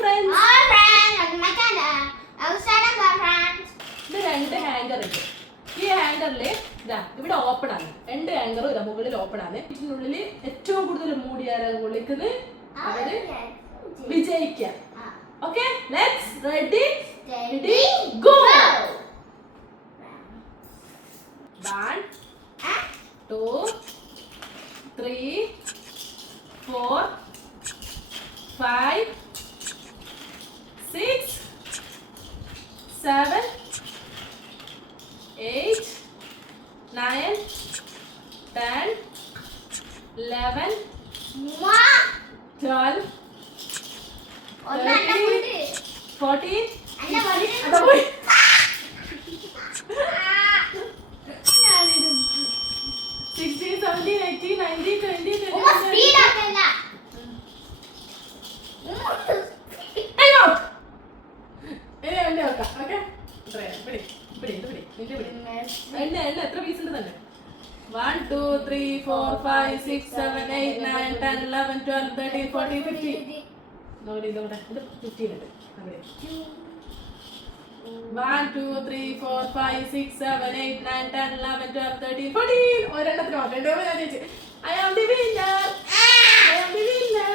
friends. Hi friends, welcome to my channel. Outside of our friends. ഇത് രണ്ട് hunger ഉണ്ട്. ഈ ഹാങ്കറില് ഇതാ ഇവിടെ ഓപ്പൺ ആണ്. രണ്ട് ഹാങ്കറും ഇതാ മുകളിൽ ഓപ്പൺ ആണ്. ഇതിനുള്ളിൽ ഏറ്റവും കൂടുതൽ മൂടിയാരാണ് കൊള്ളിക്കുന്നത് അവര് വിജയിക്കാം. Okay, let's ready Steady, go. go. 1 2 3 4 5 6 7 8 9 10 11 Mwah. 12 ഒന്ന് അണ്ണ പോയിട്ട് 14 അണ്ണ പോയിട്ട് അതാ പോയി 16 17 18 19 20 ഉമ്മ സ്പീഡ് ആക്കല്ല. അയ്യോ ഇനി എണ്ണ വെക്കാം. ഓക്കെ, പിടി പിടി ഇത് പിടി നിന്റെ പിടി എണ്ണ എണ്ണ എത്ര പീസ് ഉണ്ട് തന്നെ 1 2 3 4 5 6 7 8 9 10 11 12 13 14 15 നോടി ഇതോടെ ഇത് 15 ഉണ്ട് അവിടെ 1 2 3 4 5 6 7 8 9 10 11 12 13 14 ഒരെണ്ണത്തിന് മാത്രം I am the winner. I am the winner.